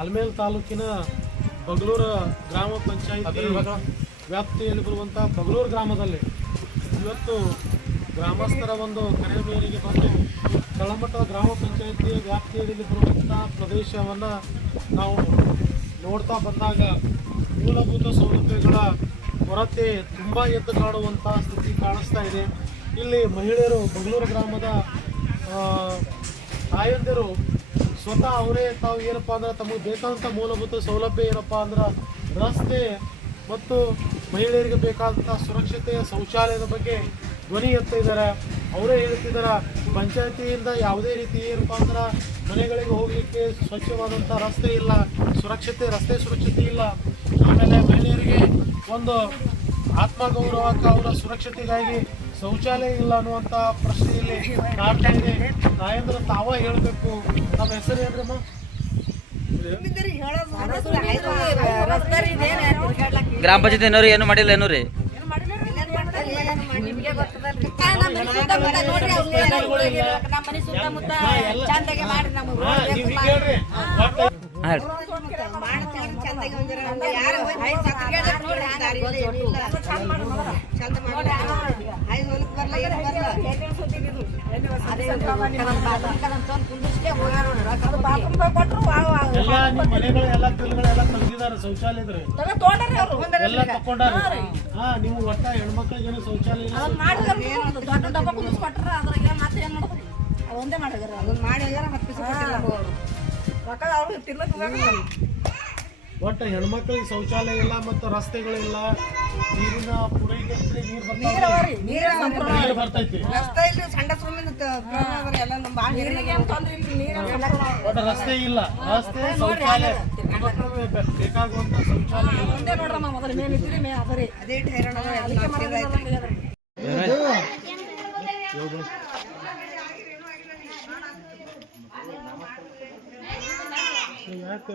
ಆಲ್ಮೇಲ್ ತಾಲೂಕಿನ ಬಗಲೂರು ಗ್ರಾಮ ಪಂಚಾಯಿತಿ ವ್ಯಾಪ್ತಿಯಲ್ಲಿ ಬರುವಂಥ ಬಗಲೂರು ಗ್ರಾಮದಲ್ಲಿ ಇವತ್ತು ಗ್ರಾಮಸ್ಥರ ಒಂದು ಕರೆ ಮೇರೆಗೆ ಬಂದು ತಳಮಟ್ಟ ಗ್ರಾಮ ಪಂಚಾಯಿತಿ ವ್ಯಾಪ್ತಿಯಲ್ಲಿ ಬರುವಂಥ ಪ್ರದೇಶವನ್ನು ನಾವು ನೋಡ್ತಾ ಬಂದಾಗ ಮೂಲಭೂತ ಸೌಲಭ್ಯಗಳ ಕೊರತೆ ತುಂಬ ಎದ್ದು ಕಾಡುವಂಥ ಸ್ಥಿತಿ ಕಾಣಿಸ್ತಾ ಇದೆ. ಇಲ್ಲಿ ಮಹಿಳೆಯರು ಬಗಲೂರು ಗ್ರಾಮದ ತಾಯಂದಿರು ಸ್ವತಃ ಅವರೇ ತಾವು ಏನಪ್ಪ ಅಂದ್ರೆ ತಮಗೆ ಬೇಕಾದಂಥ ಮೂಲಭೂತ ಸೌಲಭ್ಯ ಏನಪ್ಪ ಅಂದ್ರೆ ರಸ್ತೆ ಮತ್ತು ಮಹಿಳೆಯರಿಗೆ ಬೇಕಾದಂಥ ಸುರಕ್ಷತೆಯ ಶೌಚಾಲಯದ ಬಗ್ಗೆ ಧ್ವನಿ ಎತ್ತಿದ್ದಾರೆ. ಅವರೇ ಹೇಳ್ತಿದ್ದಾರೆ, ಪಂಚಾಯತಿಯಿಂದ ಯಾವುದೇ ರೀತಿ ಏನಪ್ಪ ಅಂದ್ರೆ ಮನೆಗಳಿಗೆ ಹೋಗಲಿಕ್ಕೆ ಸ್ವಚ್ಛವಾದಂಥ ರಸ್ತೆ ಇಲ್ಲ, ರಸ್ತೆ ಸುರಕ್ಷತೆ ಇಲ್ಲ. ಆಮೇಲೆ ಮಹಿಳೆಯರಿಗೆ ಒಂದು ಆತ್ಮಗೌರವಕ್ಕೆ ಅವರ ಸುರಕ್ಷತೆಗಾಗಿ ಶೌಚಾಲಯ ಇಲ್ಲ ಅನ್ನುವಂಥ ಪ್ರಶ್ನೆಯಲ್ಲಿ ಕಾಡ್ತಾ ಇದೆ. ನಾಯಂದ್ರೆ ತಾವ ಹೇಳಬೇಕು. ನಮ್ಮ ಹೆಸರು ಏನ್ರಮ್ಮ? ಗ್ರಾಮ ಪಂಚಾಯತ್ ಏನೋರಿ ಏನು ಮಾಡಿಲ್ಲ ಏನು ರೀ? ಮನೆಗಳೆಲ್ಲ ಬಿಲ್ಗಳೆಲ್ಲ ತೆಗ್ದಿದ್ದಾರೆ, ಶೌಚಾಲಯದ್ರಿ ಎಲ್ಲ ತಕೊಂಡಾರ. ನೀವು ಒಟ್ಟ ಹೆಣ್ಮಕ್ಳಿಗೇನು ಶೌಚಾಲಯ ಒಟ್ಟು ಹೆಣ್ಮಕ್ಳಿಗೆ ಶೌಚಾಲಯ ಇಲ್ಲ ಮತ್ತು ರಸ್ತೆಗಳಿಲ್ಲ, ನೀರಿನ ಪೂರೈಕೆ ನೀರು ಬರ್ತೈತಿ. ಒಟ್ಟು ರಸ್ತೆ ಇಲ್ಲ, ರಸ್ತೆ ಶೌಚಾಲಯ ಬೇಕಾಗುವಂತ ಶೌಚಾಲಯ ಯಾಕೆ